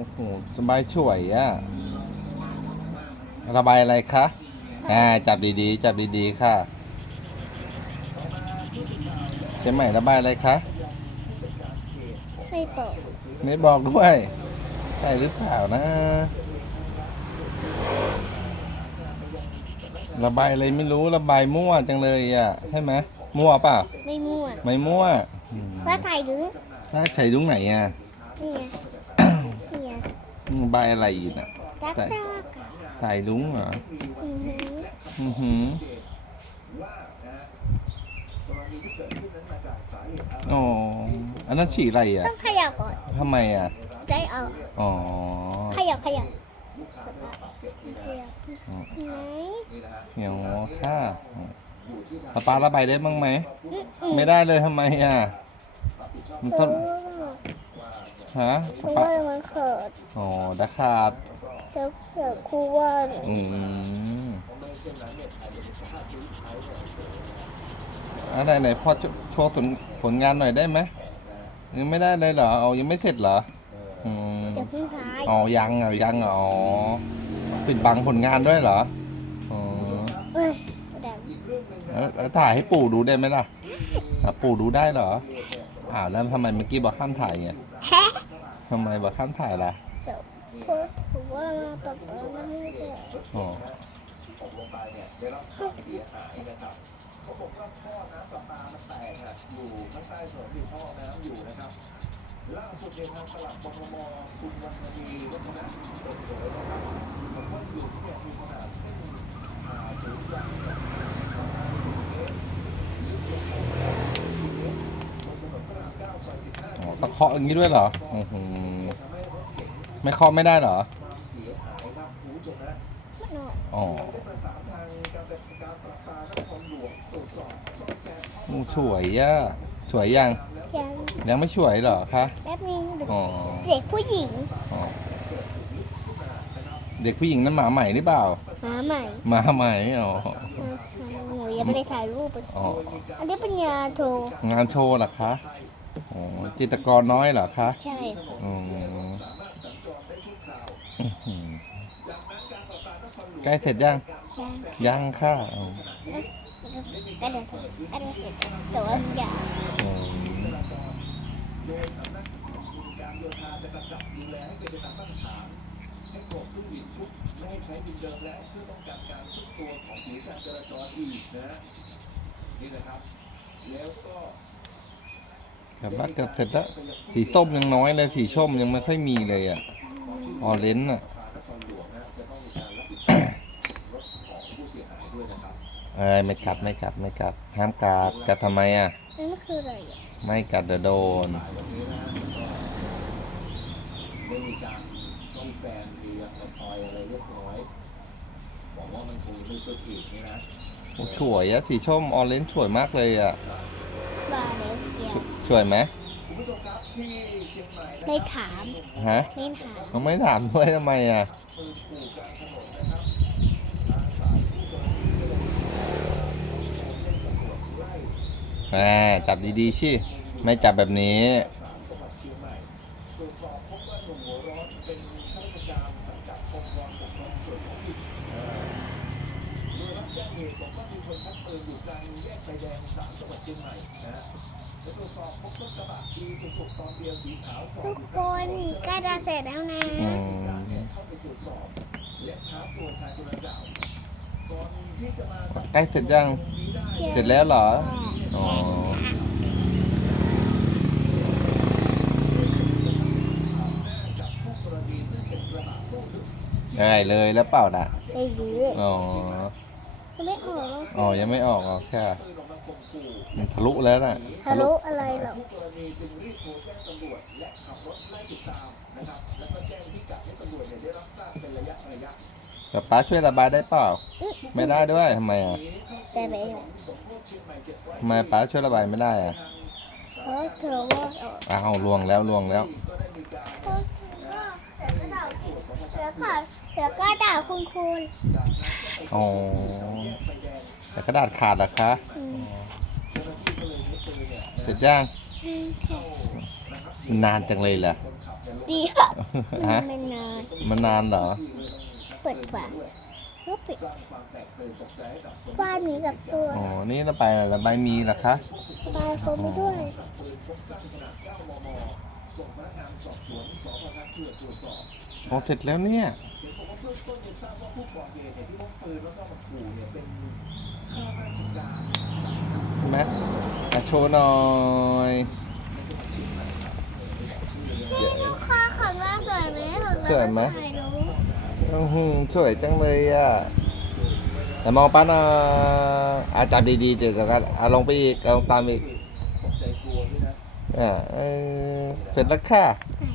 โอ้โหสบายช่วยอะระบายอะไรคะอ่าจับดีๆ จับดีๆ ค่ะ ใช่ไหมระบายอะไรคะไม่บอกไม่บอกด้วย ใช่หรือเปล่านะ ระบายอะไรไม่รู้ระบายมั่วจังเลยอะ ใช่ไหมมั่วเปล่าไม่มั่วไม่มั่วอืมว่าถ่ายหรือถ้าใส่ตรงไหนอะเนี่ยเนี่ย ระบายอะไรอยู่น่ะจักใส่จักใส่ลุงเหรอ อือหืออือหืออ๋อ อันนั้นฉี่อะไรอะต้องขยับก่อนทำไมอะ ได้เอาอ๋อขยับขยับขยับไหนเหี่ยวค่ะปลาปลาระบายได้บ้างไหมอืมอืมไม่ได้เลยทำไมอะ มันเพต้ราะนว่า ฮะเพปลาราะปลาว่ามันเขิดอ๋อดาขาดจะเกิดครูว่าอืมอะไรไหนพอโชโชว์ผลผลงานหน่อยได้ไหมยังไม่ได้เลยเหรอเอายังไม่เสร็จเหรออืมจะเพิ่งท้ายอ๋อยังเหรอยังเหรออ๋อปิดบังผลงานด้วยเหรออ๋อเอ้ยแดงแล้วแล้วถ่ายให้ปู่ดูได้ไหมล่ะอะปู่ดูได้เหรอ อ้าวแล้วทำไมเมื่อกี้บอกห้ามถ่ายไงแฮะทำไมบอกห้ามถ่ายล่ะเดี๋ยวพูดถือว่ามาปรับปรุงไม่ให้เด็กอ๋ออ๋อต้องเคาะอย่างนี้ด้วยเหรออือหือไม่เคาะไม่ได้เหรอไม่หน่อยอ๋อโอ้สวยย่ะสวยยัง ยังยังไม่สวยเหรอคะแป๊บนึงเด็กอ๋อ เด็กผู้หญิงอ๋อเด็กผู้หญิงนั้นหมาใหม่หรือเปล่ามาใหม่หมาใหม่อ๋อหนูยังไม่ได้ถ่ายรูปเลยอ๋ออันนี้เป็นยาโทรงานโชว์เหรอคะ อ๋อจิตรกรน้อยเหรอคะ ใช่อืมอื้อหือใกล้เสร็จยังใช่ยังค่ะอ๋อก็เดี๋ยวก็เดี๋ยวเสร็จแต่ว่ามันยาวอืม แบบว่าเกือบเสร็จแล้ว สีส้มยังน้อยเลย สีส้มยังไม่ค่อยมีเลยอะ ออเรนจ์อะเอ้ยไม่กัดไม่กัดไม่กัด ห้ามกัดกัดทำไมอะนั่นคืออะไรอะไม่กัดเดี๋ยวโดน ได้มีการซ่อมแซมเรียงรอยอะไรเรียบร้อยบอกว่ามันคงไม่ช่วยอีกนี่นะ โอ้สวยอะสีส้มออเรนจ์สวยมากเลยอะ บาแล้วเดียว สสวยไหมคุณผู้ชมครับที่เชียงใหม่นะไม่ถามฮะไม่ถามเขาไม่ถามด้วยทำไมอะปืนขู่กลางถนนนะครับทางสายผู้กรณีก็เลยเล่นตำรวจไล่แหมจับดีๆชิไม่จับแบบนี้ศาลจังหวัดเชียงใหม่ตรวจสอบพบว่าหนุ่มหัวร้อนเป็นข้าราชการสังกัดองค์กรปกครองส่วนท้องถิ่นเอ่อโดยรับแจ้งเหตุบอกว่ามีคนชักปืนอยู่กลางแยกไฟแดงศาลจังหวัดเชียงใหม่ ทุกอยู่คข้างนถนนใกล้จะเสร็จแล้วนะอืมเข้าไปตรวจสอบและชาร์จตัวชายคนดังกล่าวก่อนที่จะมาจับใกล้เสร็จยัง เสร็จแล้วเหรอ อ๋อจับผู้กรณีซึ่งเป็นกระบะตู้ทึบได้เลยแล้วเปล่าน่ะไม่รู้อ๋อ มันไม่ออกแล้วอ๋อ ยังไม่ออกอ๋อแค่ปืนออกมาข่มขู่มันทะลุแล้วน่ะทะลุอะไรหรอกผู้กรณีจึงรีบโทรแจ้งตำรวจและขับรถไล่ติดตามนะครับแล้วก็แจ้งพิกัดให้ตำรวจเนี่ยได้รับทราบเป็นระยะระยะแต่ป้าช่วยระบายได้เปล่า ไม่ได้ด้วยทำไมอะแต่ไม่ได้สมโพธิเชียงใหม่เจ็ดร้อยทำไมป้าช่วยระบายไม่ได้อะเพราะเธอว่าออกอ้าวลวงแล้วลวงแล้ว แล้วก็แล้วก็ด่าคุณครูอ๋อแต่กระดาษขาดเหรอคะอืมเสร็จยังอืมค่ะนานจังเลยแหละยเดียวฮะมันนานมันนานเหรอ เปิดฝาก็ปิดสร้างความแตกตื่นตกใจให้กับคนบ้านนี้กับตัวอ๋อนี่เราไปอะไรใบมีเหรอคะปลายคมด้วยปืนพก สั้นขนาด9มมส่งพนักงานสอบสวนสพทับเพื่อตรวจสอบโอ้เสร็จแล้วเนี่ยเห็นบอกว่าเบื้องต้นเนี่ยทราบว่าผู้ก่อเหตุเนี่ยที่พกปืนแล้วก็มาขู่เนี่ยเป็นข้าราชการใช่ไหมอะโชว์หน่อยนี่ลูกค้าของเราสวยไหมของเราสวยไหมถ่ายรูปอื้อหือสวยจังเลยอะแต่มองป้าหน่อยอาจับดีๆเดี๋ยวจะกันอะลงไปอีกเอาตามอีก ตกใจกลัวด้วยนะ อ่าเออเสร็จแล้วค่ะ ไหน